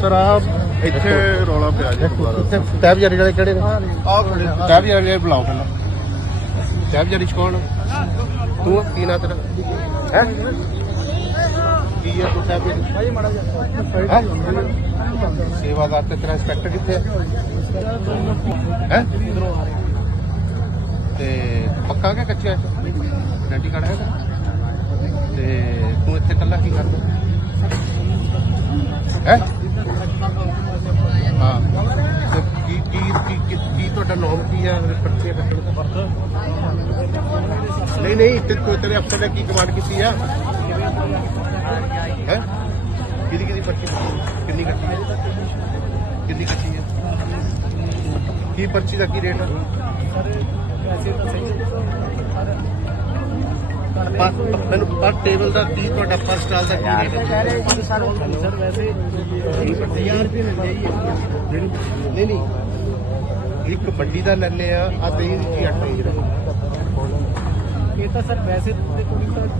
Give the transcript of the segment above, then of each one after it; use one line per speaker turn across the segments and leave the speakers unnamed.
Sir ਆ ਇੱਥੇ ਰੌਲਾ ਪਿਆ ਜੀ ਦੁਬਾਰਾ।
ਟੈਬ ਜਾਰੀ ਵਾਲੇ ਕਿਹੜੇ ਨੇ?
ਆਹ ਖੜੇ
ਟੈਬ ਜਾਰੀ ਵਾਲੇ ਬੁਲਾਓ ਪਹਿਲਾਂ। ਟੈਬ ਜਾਰੀ ਚ ਕੌਣ ਤੂੰ ਕੀ ਨਾਂ ਤੇਰਾ? ਹੈ? ਕੀ ਹੈ ਤੂੰ ਟੈਬ ਜਾਰੀ ਭਾਈ ਮਾੜਾ ਜਿਹਾ। ਸੇਵਾਦਾਰ ਤੇ ਤੇਰਾ ਇੰਸਪੈਕਟਰ ਕਿੱਥੇ ਹੈ ਹੈ? ਤੇ ਪੱਕਾ ਕਿ ਕੱਚਾ? ਹੈ ਗਰੰਟੀ ਕਾਰਡ ਹੈ ਤੇ ਤੂੰ ਇੱਥੇ ਇਕੱਲਾ ਕੀ ਕਰਦਾ? ਹੈ? ਹਾਂ ਤੇ ਕੀ ਕੀ ਕੀ ਕੀ- ਕੀ ਤੁਹਾਡਾ ਨਾਮ ਕੀ ਹੈ ਪਰਚੇ ਕੱਟਣ ਦਾ ਨਹੀਂ ਨਹੀਂ ਤੇ ਤੂੰ ਤੇਰੇ ਅਫਸਰ ਨੇ ਕੀ ਕਮਾਂਡ ਕੀਤੀ ਆ ਹੈ ਕਿਹਦੀ ਕਿਹਦੀ ਪਰਚੀ ਕਿੰਨੀ ਕੱਟੀ ਹੈ ਕਿੰਨੀ ਕੱਟੀ ਹੈ ਕੀ ਪਰਚੀ ਦਾ ਕੀ ਰੇਟ ਹੈ ਪਰ ਮੈਨੂੰ ਪਰ ਟੇਬਲ ਦਾ ਕੀ ਤੁਹਾਡਾ ਪਰ ਸਟਾਲ ਦਾ ਕੀ ਰੇਟ ਹੈ?
ਸਰ ਵੈਸੇ 1000 ਰੁਪਏ ਮਿਲਦੇ ਜੀ।
ਨਹੀਂ ਨਹੀਂ ਇੱਕ ਵੱਡੀ ਦਾ ਲੈਣੇ ਆ ਆ ਤੇ ਕੀ 8 ਇੰਚ ਦਾ।
ਇਹ ਤਾਂ ਸਰ ਵੈਸੇ ਤੇ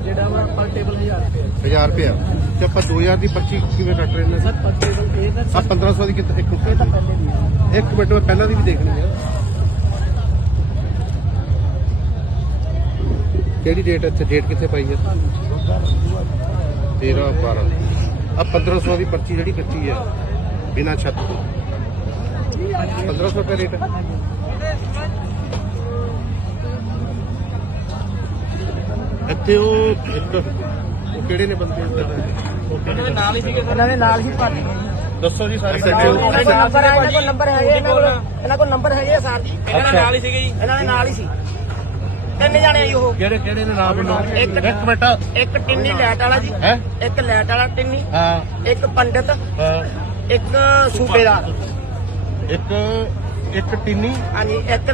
ਜਿਹੜਾ ਵਾ ਪਰ ਟੇਬਲ 1000 ਰੁਪਏ
1000 ਰੁਪਇਆ ਤੇ ਆਪਾਂ 2000 ਦੀ ਪਰਚੀ ਕਿਵੇਂ ਕੱਟ ਰਹੇ ਨੇ?
ਸਰ ਪਰ ਟੇਬਲ ਇਹ ਤਾਂ
ਆ 1500 ਦੀ ਕਿਤੇ ਇੱਕ
ਇਹ ਤਾਂ ਪਹਿਲੇ ਦੀ ਹੈ
ਇੱਕ ਮਿੰਟ ਮੈਂ ਪਹਿਲਾਂ ਦੀ ਵੀ ਦੇਖਣੀ ਹੈ ਕਿਹੜੀ ਡੇਟ ਇੱਥੇ? ਡੇਟ ਕਿੱਥੇ ਪਾਈ ਹੈ 13 12 ਆ 1500 ਦੀ ਪਰਚੀ ਜਿਹੜੀ ਕੱਟੀ ਹੈ ਬਿਨਾ ਛੱਤ ਤੋਂ। 1500 ਰੁਪਏ ਰੇਟ ਹੈ ਇੱਥੇ ਉਹ ਇੱਕ ਉਹ ਕਿਹੜੇ ਨੇ ਬੰਦੇ? ਇੱਧਰ ਉਹ ਕਿਹੜੇ ਨੇ?
ਨਾਲ ਹੀ ਸੀਗੇ ਇਹਨਾਂ ਦੇ ਨਾਲ ਹੀ ਗਏ
ਦੱਸੋ ਜੀ ਸਾਰੀ ਡਿਟੇਲ
ਕੋਲ ਨੰਬਰ ਹੈ ਇਹਨਾਂ ਕੋਲ ਨੰਬਰ ਹੈਗੇ ਇਹਨਾਂ ਕੋਲ ਨੰਬਰ ਹੈਗੇ ਆ ਸਾਰ ਜੀ।
ਇਹਨਾਂ ਦੇ ਨਾਲ ਹੀ
ਸੀਗੇ ਜੀ। ਇਹਨਾਂ ਦੇ ਨਾਲ ਹੀ ਸੀ। ਤਿੰਨ ਜਾਣੇ ਆ ਜੀ ਉਹ।
ਕਿਹੜੇ ਕਿਹੜੇ ਨੇ ਨਾਮ ਬੋਲੋ
ਇੱਕ-
ਇੱਕ ਮਿੰਟ।
ਇੱਕ ਟਿੰਨੀ ਲੈਟ ਵਾਲਾ ਜੀ।
ਹੈ?
ਇੱਕ ਲੈਟ ਵਾਲਾ ਟਿੰਨੀ।
ਹਾਂ।
ਇੱਕ ਪੰਡਿਤ।
ਹਾਂ।
ਇੱਕ ਸੂਬੇਦਾਰ।
ਇੱਕ ਇੱਕ ਟਿੰਨੀ।
ਹਾਂਜੀ ਇੱਕ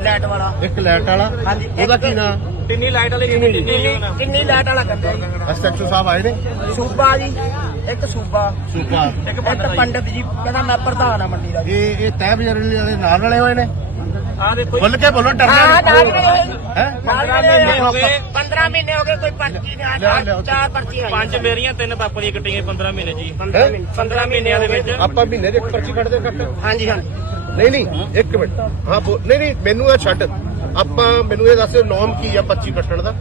ਲੈਟ ਵਾਲਾ।
ਇੱਕ ਲੈਟ ਵਾਲਾ।
ਹਾਂਜੀ,
ਉਹਦਾ ਕੀ ਨਾਂ?
ਟਿੰਨੀ ਲਾਈਟ ਵਾਲੇ ਟਿੰਨੀ ਟਿੰਨੀ ਲਾਈਟ ਵਾਲਾ ਕਹਿੰਦੇ ਜੀ।
ਐਸਐਚਓ ਸਾਹਿਬ ਆਏ ਨੇ?
ਸੂਬਾ ਜੀ। ਇੱਕ ਸੂਬਾ।
ਸੁਪਾ
ਇੱਕ ਪੰਡਿਤ ਜੀ। ਕਹਿੰਦਾ ਮੈਂ ਪ੍ਰਧਾਨ ਆ ਮੰਡੀ ਦਾ ਜੀ।
ਇਹ ਇਹ ਤੈਅ ਬਜਰਨ ਵਾਲੇ ਨਾਲ ਵਾਲੇ ਹੋਏ ਨੇ?
ਆ ਦੇਖੋ
ਖੁੱਲ ਕੇ ਬੋਲੋ ਡਰਨਾ
ਹਾਂ ਨਾਲ
ਨਹੀਂ
ਵਾਲੇ
ਹੈ?
15 ਮਹੀਨੇ ਹੋ ਗਏ। 15 ਮਹੀਨੇ ਹੋ ਗਏ ਕੋਈ ਪਰਚੀ ਨਹੀਂ
ਲਿਆ।
ਆ ਚਾਰ ਪਰਚੀਆਂ
ਪੰਜ ਮੇਰੀਆਂ ਤਿੰਨ ਪਾਪਾ ਦੀਆਂ ਕੱਟੀਆਂ 15 ਮਹੀਨੇ ਜੀ।
15 ਮਹੀਨੇ।
15 ਮਹੀਨਿਆਂ ਦੇ ਵਿੱਚ
ਆਪਾਂ ਮਹੀਨੇ ਦੇ ਇੱਕ ਪਰਚੀ ਕੱਢਦੇ ਕੱਟ
ਹਾਂਜੀ ਹਾਂਜੀ।
ਨਹੀਂ ਨਹੀਂ ਇੱਕ ਮਿੰਟ। ਹਾਂ ਬੋ- ਨਹੀਂ ਨਹੀਂ ਮੈਨੂੰ ਇਹ ਛੱਡ। ਆਪਾਂ ਮੈਨੂੰ ਇਹ ਦੱਸ ਨੋਮ ਕੀ ਆ ਪਰਚੀ ਕੱਟਣ ਦਾ?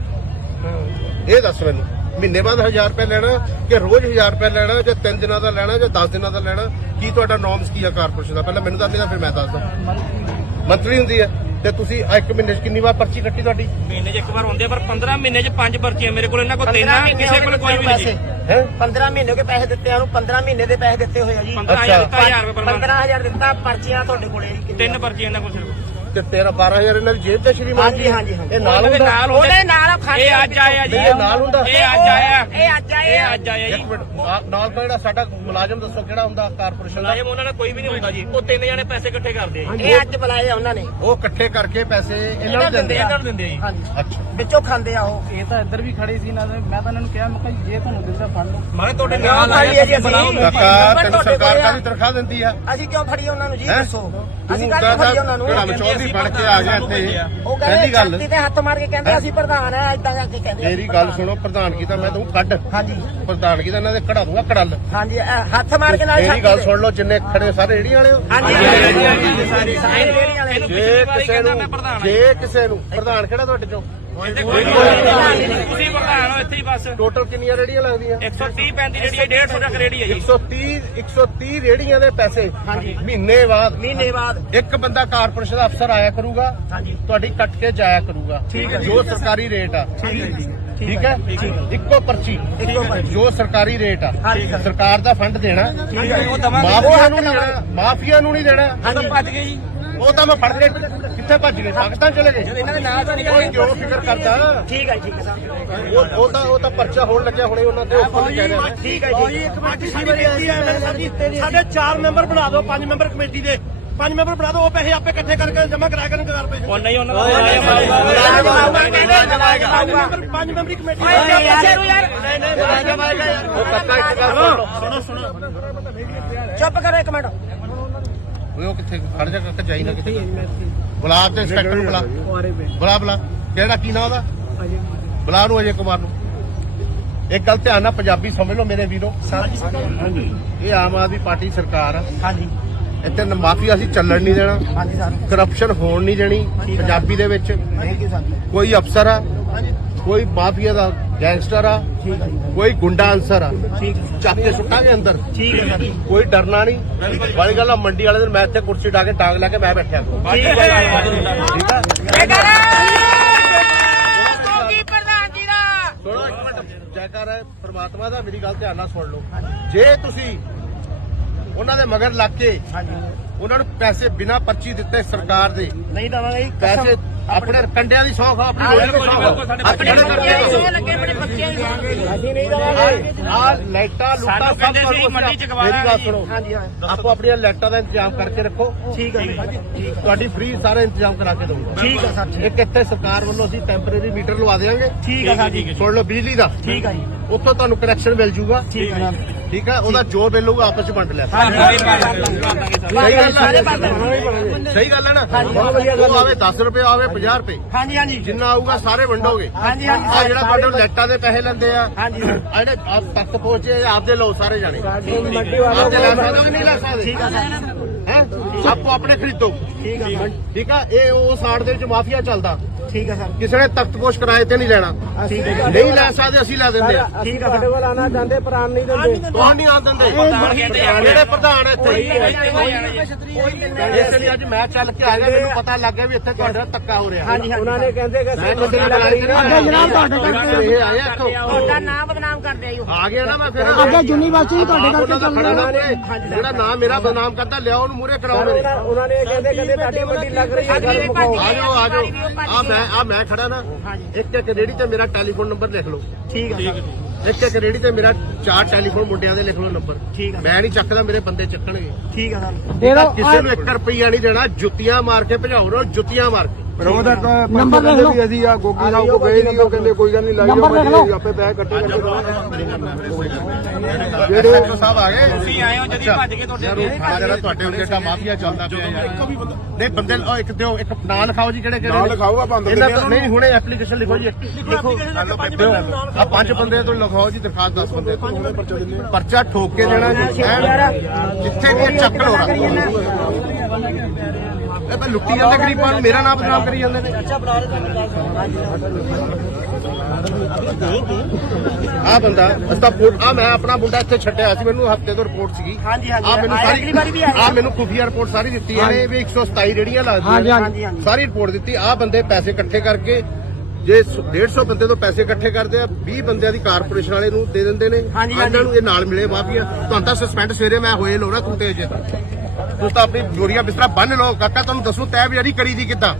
ਇਹ ਦੱਸ ਮੈਨੂੰ। ਮਹੀਨੇ ਬਾਅਦ 1000 ਰੁਪਏ ਲੈਣਾ ਕਿ ਰੋਜ਼ 1000 ਰੁਪਏ ਲੈਣਾ ਜਾਂ 3 ਦਿਨਾਂ ਦਾ ਲੈਣਾ ਜਾਂ 10 ਦਿਨਾਂ ਦਾ ਲੈਣਾ? ਕੀ ਤੁਹਾਡਾ ਨੋਮਸ ਕੀ ਆ ਕਾਰਪੋਰੇਸ਼ਨ ਦਾ? ਪਹਿਲਾਂ ਮੈਨੂੰ ਦੱਸ ਦੇਣਾ ਫਿਰ ਮੈਂ ਦੱਸਦਾ। ਮੰਥਲੀ ਹੁੰਦੀ ਹੈ ਤੇ ਤੁਸੀਂ ਆਹ ਇੱਕ ਮਹੀਨੇ 'ਚ ਕਿੰਨੀ ਵਾਰ ਪਰਚੀ ਕੱਟੀ ਤੁਹਾਡੀ?
ਮਹੀਨੇ 'ਚ ਇੱਕ ਵਾਰ ਹੁੰਦੇ ਆ ਪਰ 15 ਮਹੀਨੇ 'ਚ ਪੰਜ ਪਰਚੀਆਂ ਮੇਰੇ ਕੋਲ ਇਹਨਾਂ ਕੋਲ ਤਿੰਨ ਆ ਕਿਸੇ ਕੋਲ ਕੋਈ ਵੀ ਨਹੀਂ ਜੀ।
ਹੈ?
15 ਮਹੀਨੇ ਗਏ ਪੈਸੇ ਦਿੱਤੇ ਉਹਨੂੰ 15 ਮਹੀਨੇ ਦੇ ਪੈਸੇ ਦਿੱਤੇ ਹੋਏ ਆ ਜੀ।
15000 ਦਿੱਤਾ 1000 ਰੁਪਏ ਪਰ ਮੰਥ
15000 ਦਿੱਤਾ ਪਰਚੀਆਂ ਤੁਹਾਡੇ ਕੋਲੇ ਜੀ?
ਤਿੰਨ ਪਰਚੀਆਂ ਇਹਨਾਂ ਕੋਲ ਸਿਰਫ।
ਤੇ ਤੇਰਾ 12000 ਇਹਨਾਂ ਦੀ ਜੇਬ ਤੇ ਸ਼੍ਰੀਮਾਨ
ਹਾਂਜੀ,
ਜੀ।
ਹਾਂਜੀ, ਹਾਂਜੀ।
ਇਹ ਨਾਲ
ਉਹਦੇ
ਹੁੰਦਾ
ਨਾਲ
ਉਹਦੇ ਨਾਲ
ਇਹ ਅੱਜ ਆਇਆ ਜੀ।
ਇਹ ਨਾਲ ਹੁੰਦਾ।
ਇਹ ਅੱਜ ਆਇਆ।
ਇਹ ਅੱਜ ਆਏ ਆ
ਇਹ ਅੱਜ ਆਇਆ ਜੀ।
ਇੱਕ ਮਿੰਟ ਨਾਲ- ਨਾਲ ਦਾ ਜਿਹੜਾ ਸਾਡਾ ਮੁਲਾਜ਼ਮ ਦੱਸੋ ਕਿਹੜਾ ਹੁੰਦਾ ਕਾਰਪੋਰੇਸ਼ਨ ਦਾ?
ਮੁਲਾਜ਼ਮ ਉਹਨਾਂ ਦਾ ਕੋਈ ਵੀ ਨਹੀਂ ਹੁੰਦਾ ਜੀ। ਉਹ ਤਿੰਨ ਜਣੇ ਪੈਸੇ ਇਕੱਠੇ ਕਰਦੇ ਆ ਜੀ।
ਇਹ ਅੱਜ ਬੁਲਾਏ ਆ ਉਹਨਾਂ ਨੇ।
ਉਹ ਇਕੱਠੇ ਕਰਕੇ ਪੈਸੇ ਇਹਨਾਂ ਨੂੰ ਦਿੰਦੇ ਆ?
ਇਹਨਾਂ ਨੂੰ ਦਿੰਦੇ ਆ ਜੀ।
ਹਾਂਜੀ।
ਅੱਛਾ।
ਵਿੱਚੋਂ ਖਾਂਦੇ ਆ ਉਹ।
ਇਹ ਤਾਂ ਇੱਧਰ ਵੀ ਖੜੇ ਸੀ ਨਾ ਮੈਂ ਤਾਂ ਇਹਨਾਂ ਨੂੰ ਕਿਹਾ ਮੈਂ ਕਿਹਾ ਜੇ ਤੁਹਾਨੂੰ ਦਿਲਦਾ ਫੜ ਲਓ।
ਮੈਂ ਤੁਹਾਡੇ
ਨਾਲ
ਨਾਲ ਆਇਆ
ਜੀ ਅਸੀਂ।
ਕਾਕਾ
ਪਰ
ਤੈਨੂੰ
ਤੁਹਾਡੇ
ਸਰਕਾਰ
ਕੋਲ ਆ।
ਕਾਹਦੀ ਤਨਖਾਹ ਦਿੰਦੀ ਆ?
ਅਸੀਂ ਕਿਉਂ ਫੜੀਏ ਉਹਨਾਂ ਨੂੰ? ਜੀ
ਹੈਂ?
ਦੱਸੋ। ਅਸੀਂ
ਤੂੰ
ਕਾਹਦੇ ਫੜੀਏ ਉਹਨਾਂ ਨੂੰ?
ਕਿਹੜਾ ਵਿਚੋਲੀ ਬਣ ਕੇ ਆ ਗਿਆ ਇੱਥੇ।
ਉਹ
ਪਹਿਲੀ
ਕਹਿੰਦੇ
ਗੱਲ
ਛਾਤੀ ਤੇ ਹੱਥ ਮਾਰ ਕੇ ਕਹਿੰਦੇ ਅਸੀਂ ਪ੍ਰਧਾਨ ਆ ਇਦਾਂ ਕਰਕੇ ਕਹਿੰਦੇ
ਮੇਰੀ ਗੱਲ ਸੁਣੋ ਪ੍ਰਧਾਨਗੀ ਤਾਂ ਮੈਂ ਤੂੰ ਕੱਢ
ਹਾਂਜੀ।
ਪ੍ਰਧਾਨਗੀ ਤਾਂ ਇਹਨਾਂ ਦੇ ਕਢਾ ਦੂੰਗਾ ਕੜਲ।
ਹਾਂਜੀ ਇਹ ਹੱਥ ਮਾਰ ਕੇ ਨਾਲ
ਮੇਰੀ ਗੱਲ ਸੁਣ ਲਓ ਜਿੰਨੇ ਖੜੇ ਸਾਰੇ ਰੇੜੀ ਵਾਲੇ ਹੋ।
ਹਾਂਜੀ।
ਹਾਂਜੀ,
ਹਾਂਜੀ ਸਾਰੇ ਸਾਰੇ ਰੇਹੜੀਆਂ ਵਾਲੇ।
ਇਹਨੂੰ
ਜੇ ਕਿਸੇ
ਕਹਿੰਦਾ
ਨੂੰ
ਪ੍ਰਧਾਨ
ਜੇ ਕਿਸੇ ਨੂੰ ਪ੍ਰਧਾਨ ਕਿਹੜਾ ਤੁਹਾਡੇ ਚੋਂ?
ਤੁਸੀਂ ਪ੍ਰਧਾਨ ਹੋ ਇੱਥੇ ਹੀ ਬਸ।
ਟੋਟਲ ਕਿੰਨੀਆਂ ਰੇੜੀਆਂ ਲੱਗਦੀਆਂ?
130 35 ਜਿਹੜੀ ਹੈ 150 ਤੱਕ ਰੇੜੀ ਹੈ ਜੀ।
130 130 ਰੇੜੀਆਂ ਦੇ ਪੈਸੇ। ਮਹੀਨੇ ਬਾਅਦ।
ਮਹੀਨੇ ਬਾਅਦ।
ਇੱਕ ਬੰਦਾ ਕਾਰਪੋਰੇਸ਼ਨ ਦਾ ਅਫਸਰ ਆਇਆ ਕਰੂਗਾ।
ਹਾਂਜੀ।
ਤੁਹਾਡੀ ਕੱਟ ਕੇ ਜਾਇਆ ਕਰੂਗਾ। ਜੋ। ਸਰਕਾਰੀ ਰੇਟ ਆ। ਠੀਕ ਹੈ ਇੱਕੋ ਪਰਚੀ।
ਇੱਕੋ ਪਰਚੀ।
ਜੋ ਸਰਕਾਰੀ ਰੇਟ ਆ। ਸਰਕਾਰ ਦਾ ਫੰਡ ਦੇਣਾ। ਮਾਫੀਆ ਨੂੰ ਨਹੀਂ ਦੇਣਾ। ਮਾਫੀਆ ਨੂੰ ਨਹੀਂ ਦੇਣਾ।
ਹਾਂਜੀ
ਭੱਜ ਗਏ ਜੀ।
ਉਹ ਤਾਂ ਮੈਂ ਫੜ ਕੇ ਕਿੱਥੇ ਭੱਜ ਗਏ? ਪਾਕਿਸਤਾਨ ਚਲੇ ਗਏ?
ਇਹਨਾਂ ਦੇ ਨਾਲ ਤਾਂ ਨਹੀਂ
ਕੋਈ ਕਿਉਂ ਫਿਕਰ ਕਰਦਾ।
ਠੀਕ ਹੈ ਠੀਕ ਹੈ
ਉਹ ਤਾਂ ਉਹ ਤਾਂ ਪਰਚਾ ਹੋਣ ਲੱਗਿਆ ਹੁਣੇ ਉਹਨਾਂ ਦੇ ਉੱਪਰ ਹੀ ਕਹਿ ਰਿਹਾ।
ਠੀਕ ਹੈ ਜੀ।
ਇੱਕ ਮਿੰਟ ਸਾਡੀ ਬੇਨਤੀ ਹੈ ਮੇਰੇ ਸਾਡੀ ਸਾਡੇ ਚਾਰ ਮੈਂਬਰ ਬਣਾ ਦਿਓ ਪੰਜ ਮੈਂਬਰ ਕਮੇਟੀ ਦੇ। ਪੰਜ ਮੈਂਬਰ ਬਣਾ ਦਿਓ ਉਹ ਪੈਸੇ ਆਪੇ ਇਕੱਠੇ ਕਰਕੇ ਜਮ੍ਹਾਂ ਕਰਾਇਆ ਕਰਨ ਕਰ ਪਏ
ਉਹ ਨਹੀਂ ਉਹਨਾਂ ਦਾ
ਪੰਜ ਮੈਂਬਰੀ ਕਮੇਟੀ
ਉਹ ਕੱਕਾ ਇੱਕ ਗੱਲ ਸੁਣ ਲਓ
ਚੁੱਪ ਕਰੋ ਇੱਕ ਮਿੰਟ।
ਓਏ ਉਹ ਕਿੱਥੇ? ਖੜ ਜਾ ਕੱਕਾ ਜਾਈ ਨਾ ਕਿਤੇ। ਬੁਲਾ ਤੇ ਇੰਸਪੈਕਟਰ ਨੂੰ ਬੁਲਾ। ਬੁਲਾ ਬੁਲਾ। ਕਿਹੜਾ ਕੀ ਨਾਮ ਉਹਦਾ ਬੁਲਾ ਨੂੰ ਅਜੇ ਕੁਮਾਰ ਨੂੰ। ਇੱਕ ਗੱਲ ਧਿਆਨ ਨਾਲ ਪੰਜਾਬੀ ਸਮਝ ਲਓ ਮੇਰੇ ਵੀਰੋ। ਇਹ ਆਮ ਆਦਮੀ ਪਾਰਟੀ ਸਰਕਾਰ ਆ।
ਹਾਂਜੀ।
ਇੱਥੇ ਨ- ਮਾਫੀਆ ਅਸੀਂ ਚੱਲਣ ਨਹੀਂ ਦੇਣਾ।
ਹਾਂਜੀ ਸਰ।
ਕਰਪਸ਼ਨ ਹੋਣ ਨਹੀਂ ਦੇਣੀ ਪੰਜਾਬੀ ਦੇ ਵਿੱਚ।
Thank you sir.
ਕੋਈ ਅਫਸਰ ਆ। ਕੋਈ ਮਾਫੀਆ ਦਾ ਗੈਂਗਸਟਰ ਆ ਕੋਈ ਗੁੰਡਾ ਅਨਸਰ ਆ ਚੱਕ ਕੇ ਸੁੱਟਾਂਗੇ ਅੰਦਰ।
ਠੀਕ ਹੈ ਸਰ।
ਕੋਈ ਡਰਨਾ ਨਹੀਂ। ਵਾਲੀ ਗੱਲ ਆ ਮੰਡੀ ਵਾਲੇ ਦਿਨ ਮੈਂ ਇੱਥੇ ਕੁਰਸੀ ਢਾ ਕੇ ਟਾਂਗ ਲਾ ਕੇ ਮੈਂ ਬੈਠਿਆ
ਠੀਕ ਹੈ।
ਦਾ
ਸੁਣੋ ਇੱਕ ਮਿੰਟ। ਜੈਕਾਰ ਹੈ ਪ੍ਰਮਾਤਮਾ ਦਾ ਮੇਰੀ ਗੱਲ ਧਿਆਨ ਨਾਲ ਸੁਣ ਲਓ। ਜੇ ਤੁਸੀਂ ਉਹਨਾਂ ਦੇ ਮਗਰ ਲੱਗ ਕੇ
ਹਾਂਜੀ।
ਉਹਨਾਂ ਨੂੰ ਪੈਸੇ ਬਿਨਾਂ ਪਰਚੀ ਦਿੱਤੇ ਸਰਕਾਰ ਦੇ
ਨਹੀਂ ਦਵਾਂਗੇ
ਪੈਸੇ ਆਪਣੇ ਕੰਡਿਆਂ ਦੀ ਸੌਖ ਆਪਣੇ ਰੋਜ਼ ਦੀ ਸੌਖ
ਆਪਣੇ ਬੱਚਿਆਂ ਦੀ ਸੋਹ ਲੱਗੇ ਆਪਣੇ ਬੱਚਿਆਂ ਦੀ ਸੋਹ
ਅਸੀਂ ਨਹੀਂ ਦਵਾਂਗੇ।
ਆ ਲਾਈਟਾਂ ਲੁੱਟਾਂ ਸਭ
ਕਹਿੰਦੇ ਸੀ ਮੰਡੀ ਚ ਗਵਾ
ਮੇਰੀ ਗੱਲ। ਸੁਣੋ।
ਹਾਂਜੀ ਹਾਂ।
ਆਪੋ ਆਪਣੀਆਂ ਲਾਈਟਾਂ ਦਾ ਇੰਤਜ਼ਾਮ ਕਰਕੇ ਰੱਖੋ।
ਠੀਕ ਹੈ ਜੀ
ਤੁਹਾਡੀ ਫ੍ਰੀ ਸਾਰਾ ਇੰਤਜ਼ਾਮ ਕਰਾ ਕੇ ਦਊਂਗਾ।
ਠੀਕ ਹੈ ਸਰ
ਇੱਕ ਇੱਥੇ ਸਰਕਾਰ ਵੱਲੋਂ ਅਸੀਂ ਟੈਂਪਰੇਰੀ ਮੀਟਰ ਲਵਾ ਦੇਵਾਂਗੇ
ਠੀਕ ਹੈ ਸਰ ਜੀ।
ਸੁਣ ਲਓ ਬਿਜਲੀ ਦਾ।
ਠੀਕ ਹੈ ਜੀ।
ਉੱਥੋਂ ਤੁਹਾਨੂੰ ਕਨੈਕਸ਼ਨ ਮਿਲ ਜੂਗਾ।
ਠੀਕ ਹੈ ਜੀ।
ਠੀਕ ਹੈ ਉਹਦਾ ਜੋ ਬਿੱਲ ਹੋਊਗਾ ਆਪਸ ਚ ਵੰਡ ਲਿਆ। ਸਹੀ ਗੱਲ
ਸਾਰੇ
ਹੈ ਸਹੀ ਗੱਲ ਹੈ ਨਾ ਉਹ ਆਵੇ 10 ਰੁਪਏ ਆਵੇ 50 ਰੁਪਏ।
ਹਾਂਜੀ ਹਾਂਜੀ
ਜਿੰਨਾ ਆਊਗਾ ਸਾਰੇ ਵੰਡੋਗੇ।
ਹਾਂਜੀ, ਹਾਂਜੀ,
ਆ ਜਿਹੜਾ ਤੁਹਾਡੇ ਲੈਟਾਂ ਦੇ ਪੈਸੇ ਲੈਂਦੇ ਆ
ਹਾਂਜੀ
ਆ ਜਿਹੜੇ ਆਪ ਤੱਕ ਪਹੁੰਚੇ ਆਪਦੇ ਲਓ ਸਾਰੇ ਜਾਣੇ। ਆਪਦੇ ਲੈ ਸਕਦੇ ਕਿ ਨਹੀਂ ਲੈ ਸਕਦੇ।
ਠੀਕ ਹੈ
ਹੈ? ਆਪੋ ਆਪਣੇ ਖਰੀਦੋ।
ਠੀਕ ਹੈ
ਠੀਕ ਆ? ਇਹ ਉਹ ਸਾੜ ਦੇ ਵਿੱਚ ਮਾਫੀਆ ਚੱਲਦਾ।
ਠੀਕ ਹੈ ਸਰ।
ਕਿਸੇ ਨੇ ਤਖਤਪੋਸ਼ ਕਿਰਾਏ ਤੇ ਨਹੀਂ ਲੈਣਾ।
ਠੀਕ ਹੈ ਜੀ।
ਨਹੀਂ ਲੈ ਸਕਦੇ ਅਸੀਂ ਲੈ ਦਿੰਦੇ ਆ।
ਠੀਕ ਹੈ ਸਾਡੇ ਕੋਲ ਆਣਾ ਜਾਂਦੇ ਪ੍ਰਾਨ ਨਹੀਂ ਦਿੰਦੇ।
ਕੌਣ ਨਹੀਂ ਆਉਣ ਦਿੰਦੇ? ਜਿਹੜੇ ਪ੍ਰਧਾਨ ਇੱਥੇ। ਇਸ ਲਈ ਅੱਜ ਮੈਂ ਚੱਲ ਕੇ ਆ ਗਿਆ ਮੈਨੂੰ ਪਤਾ ਲੱਗ ਗਿਆ ਵੀ ਇੱਥੇ ਤੁਹਾਡਾ ਧੱਕਾ ਹੋ ਰਿਹਾ।
ਹਾਂਜੀ ਉਹਨਾਂ ਨੇ ਕਹਿੰਦੇ ਕਿ
ਮੈਂ ਕਿਸੇ ਨਾਲ ਲੜਾਈ ਨਹੀਂ ਜਨਾਬ ਤੁਹਾਡੇ ਕਰਕੇ ਇਹ ਆਇਆ ਇੱਥੋਂ
ਤੁਹਾਡਾ ਨਾਮ ਬਦਨਾਮ ਕਰਦੇ ਆਇਓ
ਆ ਗਿਆ ਨਾ ਮੈਂ ਫਿਰ।
ਅੱਗੇ ਯੂਨੀਵਰਸਿਟੀ ਤੁਹਾਡੇ ਕਰਕੇ
ਚੱਲ ਰਿਹਾ ਜਿਹੜਾ ਨਾਮ ਮੇਰਾ ਬਦਨਾਮ ਕਰਦਾ ਲਿਆਓ ਉਹਨੂੰ ਮੂਰੇ ਕਰਾਓ ਮੇਰੇ।
ਉਹਨਾਂ ਨੇ ਕਹਿੰਦੇ ਕਹਿੰਦੇ ਤੁਹਾਡੀ ਮੰਡੀ ਲੱਗ ਰਹੀ ਹੈ। ਗੱਲ ਮੁਕਾਓ
ਆ ਜਾਓ ਆ ਜਾਓ। ਆ ਮੈਂ ਆ ਮੈਂ ਖੜਾ ਨਾ ਇੱਕ ਇੱਕ ਰੇੜੀ ਤੇ ਮੇਰਾ ਟੈਲੀਫੋਨ ਨੰਬਰ ਲਿਖ ਲਓ।
ਠੀਕ ਹੈ
ਇੱਕ ਇੱਕ ਰੇੜੀ ਤੇ ਮੇਰਾ ਚਾਰ ਟੈਲੀਫੋਨ ਮੁੰਡਿਆਂ ਦੇ ਲਿਖ ਲਓ ਨੰਬਰ।
ਠੀਕ ਹੈ
ਮੈਂ ਨਹੀਂ ਚੱਕਦਾ ਮੇਰੇ ਬੰਦੇ ਚੱਕਣਗੇ।
ਠੀਕ ਹੈ ਸਰ।
ਕਿਸੇ ਨੂੰ 1 ਰੁਪਈਆ ਨਹੀਂ ਦੇਣਾ ਜੁੱਤੀਆਂ ਮਾਰ ਕੇ ਭਜਾਓ ਰੋ ਜੁੱਤੀਆਂ ਮਾਰ ਕੇ।
ਨੰਬਰ ਲੈ ਲਓ ਅਸੀਂ ਆ ਗੋਗੀ ਸਾਹਿਬ ਕੋ ਗਏ ਨਹੀਂ ਉਹ ਕਹਿੰਦੇ ਕੋਈ ਗੱਲ ਨਹੀਂ ਲਾਈ ਜਾਓ ਆਪੇ ਪੈਸੇ ਕੱਟੇ
ਜਿਹੜੇ ਸਾਹਿਬ ਆ ਗਏ।
ਤੁਸੀਂ ਆਏ ਹੋ ਜਦੀ ਭੱਜ ਕੇ ਤੁਹਾਡੇ
ਥਾਣਾ ਜਿਹੜਾ ਤੁਹਾਡੇ ਉੱਤੇ ਦਾ ਮਾਫੀਆ ਚੱਲਦਾ ਪਿਆ ਯਾਰ। ਨਹੀਂ ਬੰਦੇ ਉਹ ਇੱਕ ਦਿਓ ਇੱਕ ਨਾਂ ਲਿਖਾਓ ਜੀ ਕਿਹੜੇ ਕਿਹੜੇ
ਨਾਂ ਲਿਖਾਓ, ਆ ਬੰਦ
ਇਹਨਾਂ ਤੋਂ- ਨਹੀਂ ਹੁਣੇ ਐਪਲੀਕੇਸ਼ਨ ਲਿਖੋ ਜੀ। ਲਿਖੋ ਆ ਪੰਜ ਬੰਦੇ ਤੋਂ ਲਿਖਾਓ ਜੀ ਦਰਖਾਸਤ 10 ਬੰਦੇ ਤੋਂ। ਪਰਚਾ ਠੋਕ ਕੇ ਦੇਣਾ ਜੀ। ਜਿੱਥੇ ਵੀ ਇਹ ਚੱਕ ਲੋ ਇਹ ਤਾਂ ਲੁੱਟੀ ਜਾਂਦੇ ਗਰੀਬਾਂ ਨੂੰ ਮੇਰਾ ਨਾਮ ਬਦਨਾਮ ਕਰੀ ਜਾਂਦੇ ਨੇ। ਆ ਬੰਦਾ ਅਸਤਾ ਆ ਮੈਂ ਆਪਣਾ ਮੁੰਡਾ ਇੱਥੇ ਛੱਡਿਆ ਸੀ ਮੈਨੂੰ ਹਫ਼ਤੇ ਤੋਂ ਰਿਪੋਰਟ ਸੀਗੀ।
ਹਾਂਜੀ, ਹਾਂਜੀ।
ਆ ਮੈਨੂੰ ਸਾਰੀ
ਅਗਲੀ ਵਾਰੀ ਵੀ ਆਇਆ।
ਆ ਮੈਨੂੰ ਖੁਫੀਆ ਰਿਪੋਰਟ ਸਾਰੀ ਦਿੱਤੀ ਇਹਨੇ ਵੀ 127 ਰੇੜੀਆਂ ਲੱਗਦੀਆਂ
ਹਾਂਜੀ, ਹਾਂਜੀ।
ਸਾਰੀ ਰਿਪੋਰਟ ਦਿੱਤੀ। ਆ ਬੰਦੇ ਪੈਸੇ ਇਕੱਠੇ ਕਰਕੇ ਜੇ 150 ਬੰਦੇ ਤੋਂ ਪੈਸੇ ਇਕੱਠੇ ਕਰਦੇ ਆ 20 ਬੰਦਿਆਂ ਦੀ ਕਾਰਪੋਰੇਸ਼ਨ ਵਾਲੇ ਨੂੰ ਦੇ ਦਿੰਦੇ ਨੇ।
ਹਾਂਜੀ,
ਇਹਨਾਂ ਨੂੰ ਇਹ ਨਾਲ ਮਿਲੇ ਮਾਫੀਆ। ਤੁਹਾਨੂੰ ਤਾਂ ਸਸਪੈਂਡ ਸਵੇਰੇ ਮੈਂ ਹੋਏ ਲੋਣਾ ਤੂੰ ਤੇ ਜੇ ਤੁਸੀਂ ਤਾਂ ਆਪਣੀ ਗੋਰੀਆਂ ਬਿਸਤਰਾ ਬੰਨ ਲਓ। ਕਾਕਾ ਤੁਹਾਨੂੰ ਦੱਸੂ ਤੈ ਬਿਆਰੀ ਕਰੀ ਦੀ ਕਿੱਦਾਂ?